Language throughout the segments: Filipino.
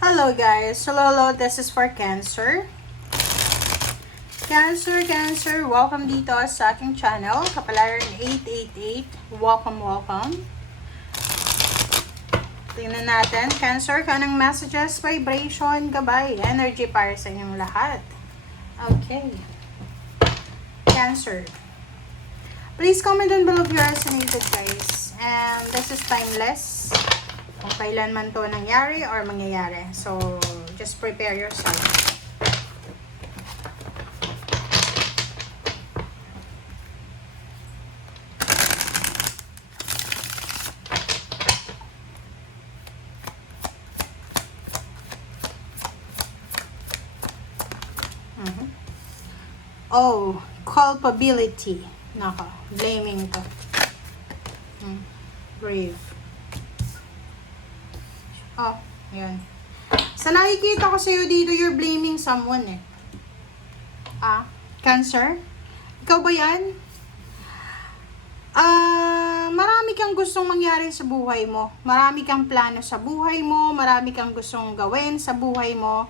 Hello guys, hello, this is for Cancer. Cancer, welcome dito sa aking channel, Kapalaran 888. Welcome. Tingnan natin, Cancer, kanang messages, vibration, gabay, energy para sa inyong lahat. Okay. Cancer. Please comment down below if you resonated, guys. And this is timeless. Kung kailan man to nangyari or mangyayari. So, just prepare yourself. Oh, culpability. Naka, blaming to. Brave. Oh, yun. Sa nakikita ko sa'yo dito, you're blaming someone eh. Cancer? Ikaw ba yan? Marami kang gustong mangyari sa buhay mo. Marami kang plano sa buhay mo. Marami kang gustong gawin sa buhay mo.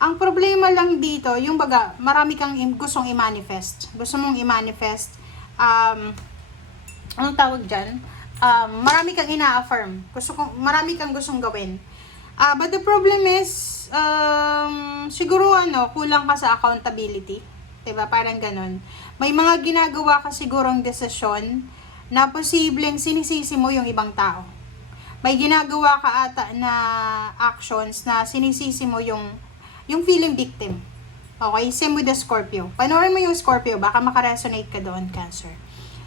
Ang problema lang dito, yung baga, marami kang gustong i-manifest. Gusto mong i-manifest. Anong tawag dyan? Marami kang ina-affirm. Marami kang gustong gawin. But the problem is, siguro kulang ka sa accountability. Diba? Parang ganun. May mga ginagawa ka sigurong desisyon na posibleng sinisisi mo yung ibang tao. May ginagawa ka ata na actions na sinisisi mo yung feeling victim. Okay? Same with the Scorpio. Panoorin mo yung Scorpio, baka makaresonate ka doon, Cancer.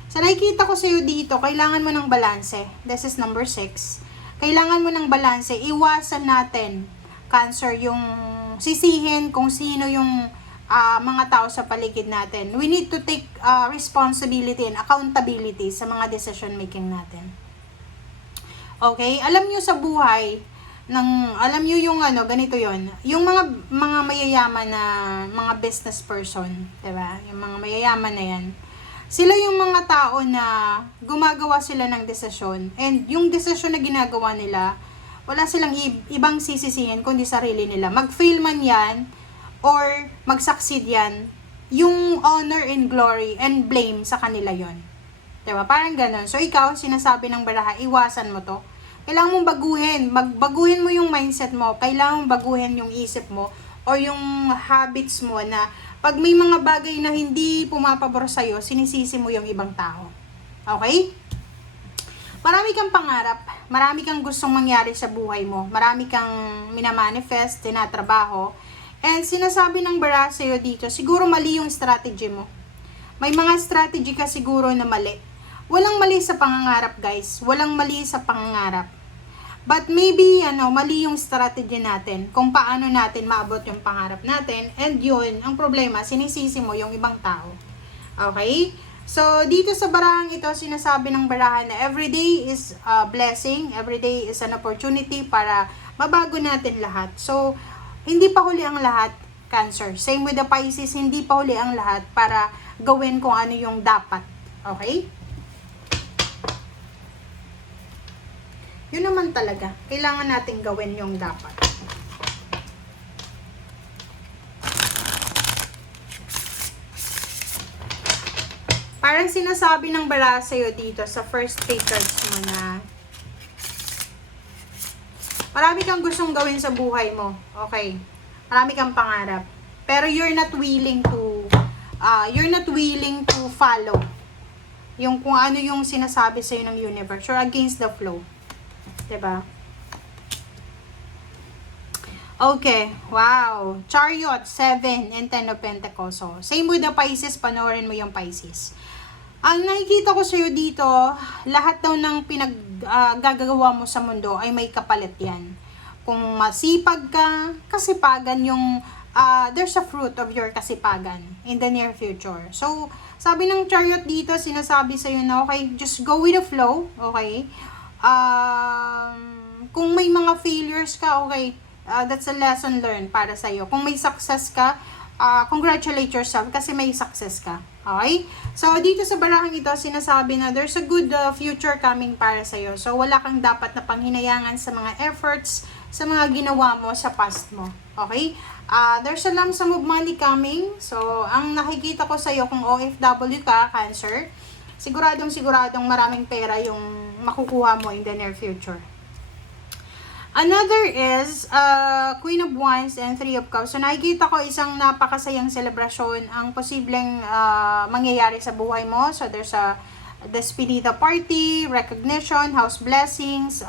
So, nakikita ko sa'yo dito, kailangan mo ng balanse. This is number 6. Kailangan mo ng balanse. Iwasan natin, Cancer, yung sisihin kung sino yung mga tao sa paligid natin. We need to take responsibility and accountability sa mga decision making natin. Okay? Alam nyo sa buhay, alam nyo yung ganito yon, yung mga mayayaman na mga business person, diba? Yung mga mayayaman na yan, sila yung mga tao na gumagawa sila ng desisyon, and yung desisyon na ginagawa nila, wala silang ibang sisisihin kundi sarili nila. Mag-fail man yan or mag-succeed yan, yung honor and glory and blame sa kanila yon, diba? Parang ganun. So ikaw, sinasabi ng baraha, iwasan mo to. Kailangan mong baguhin mo yung mindset mo, kailangan mong baguhin yung isip mo or yung habits mo na pag may mga bagay na hindi pumapabor sa'yo, sinisisi mo yung ibang tao. Okay? Marami kang pangarap, marami kang gustong mangyari sa buhay mo, marami kang minamanifest, tinatrabaho, and sinasabi ng bara sa'yo dito, siguro mali yung strategy mo. May mga strategy ka siguro na mali. Walang mali sa pangangarap, guys. Walang mali sa pangangarap. But maybe, mali yung strategy natin kung paano natin maabot yung pangarap natin. And yun, ang problema, sinisisi mo yung ibang tao. Okay? So, dito sa barahang ito, sinasabi ng barahan na everyday is a blessing. Everyday is an opportunity para mabago natin lahat. So, hindi pa huli ang lahat, Cancer. Same with the Pisces, hindi pa huli ang lahat para gawin kung ano yung dapat. Okay? Yun naman talaga. Kailangan natin gawin yung dapat. Parang sinasabi ng bara sa'yo dito sa first three cards mo na marami kang gustong gawin sa buhay mo. Okay. Marami kang pangarap. Pero you're not willing to follow yung kung ano yung sinasabi sa'yo ng universe. You're against the flow. Diba? Okay. Wow. Chariot, 7, and 10 of Pentacles. So, same with the Pisces. Panoorin mo yung Pisces. Ang nakikita ko sa'yo dito, lahat daw ng gagawa mo sa mundo ay may kapalit yan. Kung masipag ka, kasipagan yung there's a fruit of your kasipagan in the near future. So, sabi ng Chariot dito, sinasabi sa'yo na okay, just go with the flow. Okay? Kung may mga failures ka, okay, that's a lesson learned para sa'yo. Kung may success ka, congratulate yourself kasi may success ka. Okay? So, dito sa barahang ito, sinasabi na there's a good future coming para sa'yo. So, wala kang dapat na panghinayangan sa mga efforts, sa mga ginawa mo sa past mo. Okay? There's a lump sum of money coming. So, ang nakikita ko sa'yo kung OFW ka, Cancer, siguradong maraming pera yung makukuha mo in the near future. Another is Queen of Wands and Three of Cups. So nakikita ko isang napakasayang selebrasyon ang posibleng mangyayari sa buhay mo. So there's a despedida party, recognition, house blessings,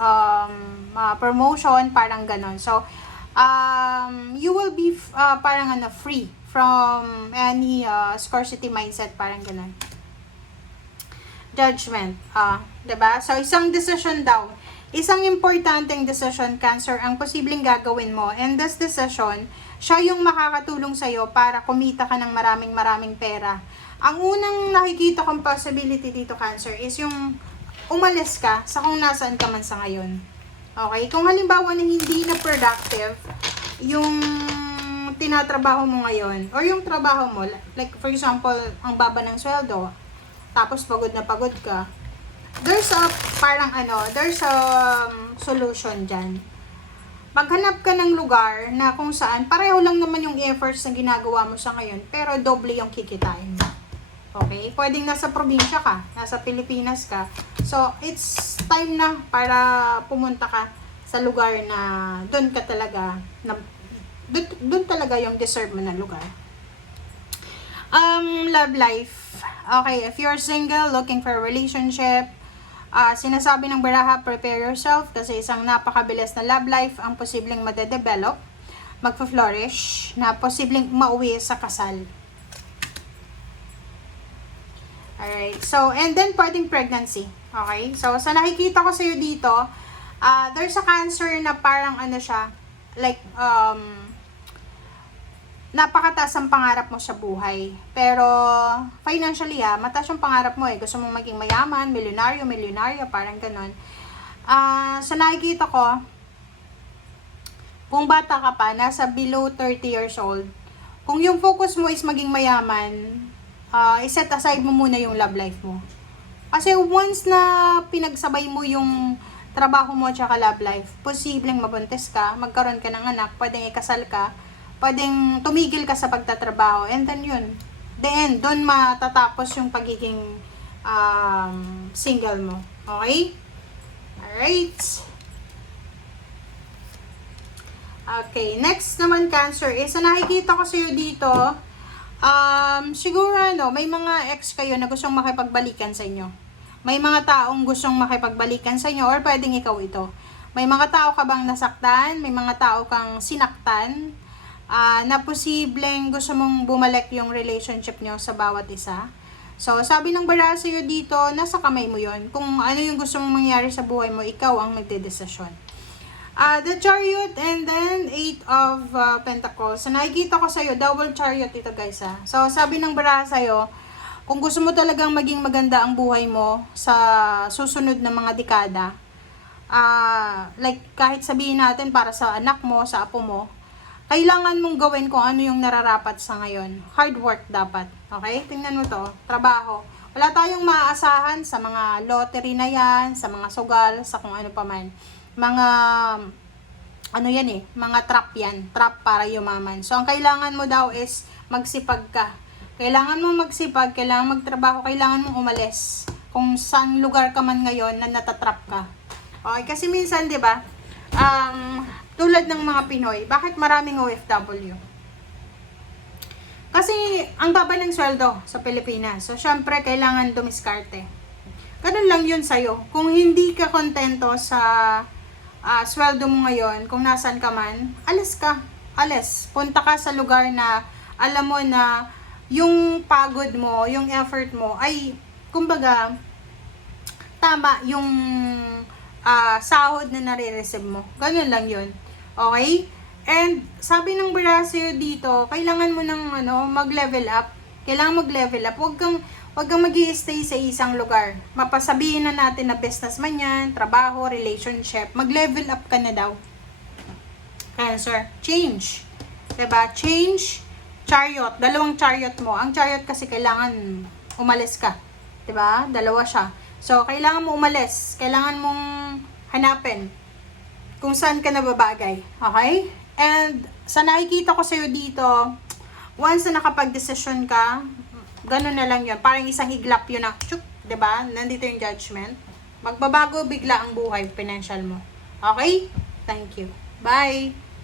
promotion, parang ganon. So you will be parang free from any scarcity mindset, parang ganon. Judgment, 'di ba? So isang decision daw. Isang importanteng decision, Cancer, ang posibleng gagawin mo. And this decision, siya yung makakatulong sa'yo para kumita ka ng maraming pera. Ang unang nakikita kong possibility dito, Cancer, is yung umalis ka sa kung nasaan ka man sa ngayon. Okay? Kung halimbawa na hindi na productive yung tinatrabaho mo ngayon, or yung trabaho mo, like for example, ang baba ng sweldo, tapos pagod na pagod ka, there's a solution dyan. Maghanap ka ng lugar na kung saan pareho lang naman yung efforts na ginagawa mo sa ngayon, pero doble yung kikitain mo. Okay? Pwedeng nasa probinsya ka, nasa Pilipinas ka. So, it's time na para pumunta ka sa lugar na doon ka talaga, doon talaga yung deserve mo na lugar. Love life. Okay, if you're single, looking for a relationship, sinasabi ng baraha, prepare yourself kasi isang napakabilis na love life ang posibleng madedevelop, magpa-flourish, na posibleng mauwi sa kasal. Alright, so, and then pwedeng pregnancy. Okay, so sa nakikita ko sa'yo dito, there's a Cancer na parang siya, like, napakataas ang pangarap mo sa buhay. Pero, financially mataas yung pangarap mo Gusto mong maging mayaman, milyonarya, parang ganon. So, nakikita ko, kung bata ka pa, nasa below 30 years old, kung yung focus mo is maging mayaman, iset aside mo muna yung love life mo. Kasi once na pinagsabay mo yung trabaho mo at love life, posibleng mabuntis ka, magkaroon ka ng anak, pwedeng ikasal ka, pwedeng tumigil ka sa pagtatrabaho, and then yun, doon matatapos yung pagiging single mo. Okay? Alright. Okay, next naman, Cancer, is nakikita ko sa'yo dito, siguro may mga ex kayo na gustong makipagbalikan sa inyo. May mga taong gustong makipagbalikan sa inyo, or pwedeng ikaw ito. May mga tao ka bang nasaktan? May mga tao kang sinaktan? Na posibleng gusto mong bumalik yung relationship nyo sa bawat isa. So, sabi ng baraha sa'yo dito, nasa kamay mo yon. Kung ano yung gusto mong mangyari sa buhay mo, ikaw ang magdedesisyon. The Chariot and then 8 of Pentacles. So, nakikita ko sa'yo, double Chariot ito, guys. So, sabi ng baraha sa'yo, kung gusto mo talagang maging maganda ang buhay mo sa susunod na mga dekada, like kahit sabihin natin para sa anak mo, sa apo mo, kailangan mong gawin kung ano yung nararapat sa ngayon. Hard work dapat. Okay? Tingnan mo to. Trabaho. Wala tayong maaasahan sa mga lottery na yan, sa mga sugal, sa kung ano pa man. Mga, mga trap yan. Trap para yumaman. So, ang kailangan mo daw is magsipag ka. Kailangan mong magsipag, kailangan magtrabaho, kailangan mong umalis. Kung saan lugar ka man ngayon na natatrap ka. Okay? Kasi minsan, di ba, tulad ng mga Pinoy, bakit maraming OFW? Kasi ang baba ng sweldo sa Pilipinas. So, syempre, kailangan dumiskarte. Ganun lang yun sa'yo. Kung hindi ka kontento sa sweldo mo ngayon, kung nasaan ka man, alis ka. Alis. Punta ka sa lugar na alam mo na yung pagod mo, yung effort mo, ay, kumbaga, tama yung sahod na nare-receive mo. Ganun lang yun. Okay? And sabi ng Brasio dito, kailangan mo ng mag-level up. Kailangan mag-level up. Huwag kang mag-i-stay sa isang lugar. Mapasabihin na natin na business man yan, trabaho, relationship. Mag-level up ka na daw. Cancer. Change. Diba? Change. Chariot. Dalawang chariot mo. Ang chariot kasi kailangan umalis ka. Diba? Dalawa siya. So, kailangan mo umalis. Kailangan mong hanapin kung saan ka nababagay. Okay? And sa nakikita ko sa'yo dito, once na nakapag-desisyon ka, ganun na lang yun. Parang isang iglap yun na, tsyuk, diba? Nandito yung judgment. Magbabago bigla ang buhay, financial mo. Okay? Thank you. Bye!